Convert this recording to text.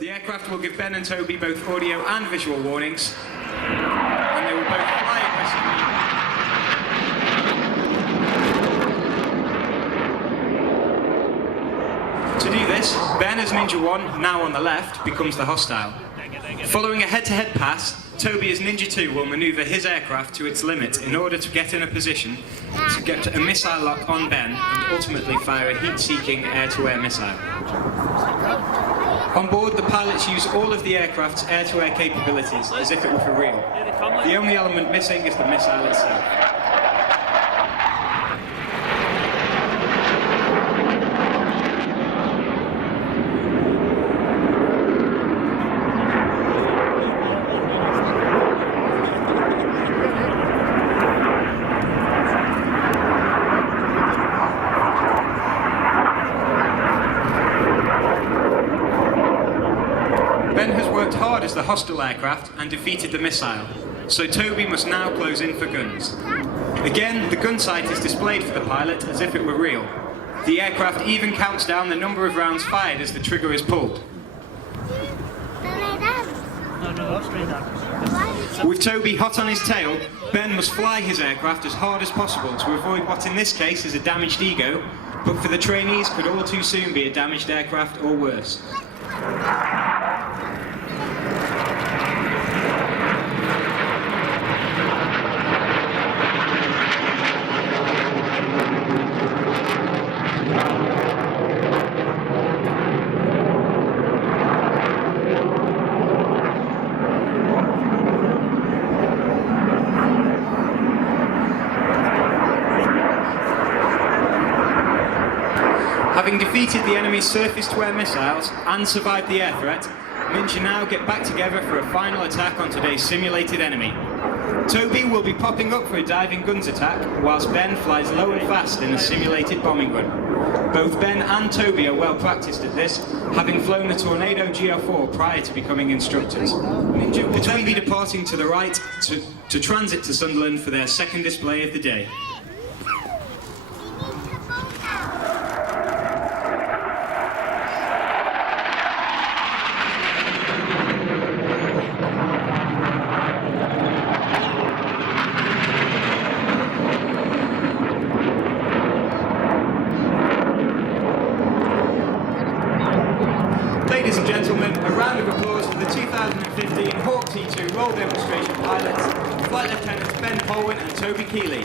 The aircraft will give Ben and Toby both audio and visual warnings, and they will both fly aggressively. To do this, Ben as Ninja 1, now on the left, becomes the hostile. Following a head-to-head pass, Toby as Ninja 2 will manoeuvre his aircraft to its limit in order to get in a position to get a missile lock on Ben and ultimately fire a heat-seeking air-to-air missile. On board, the pilots use all of the aircraft's air-to-air capabilities as if it were for real. The only element missing is the missile itself. Ben has worked hard as the hostile aircraft and defeated the missile, so Toby must now close in for guns. Again, the gun sight is displayed for the pilot as if it were real. The aircraft even counts down the number of rounds fired as the trigger is pulled. With Toby hot on his tail, Ben must fly his aircraft as hard as possible to avoid what in this case is a damaged ego, but for the trainees could all too soon be a damaged aircraft or worse. Having defeated the enemy's surface-to-air missiles and survived the air threat, Ninja now get back together for a final attack on today's simulated enemy. Toby will be popping up for a diving guns attack, whilst Ben flies low and fast in a simulated bombing run. Both Ben and Toby are well practiced at this, having flown the Tornado GR4 prior to becoming instructors. Ninja will then be departing to the right to transit to Sunderland for their second display of the day. Ladies and gentlemen, a round of applause for the 2015 Hawk T2 roll demonstration pilots, Flight Lieutenants Ben Polwin and Toby Keeley.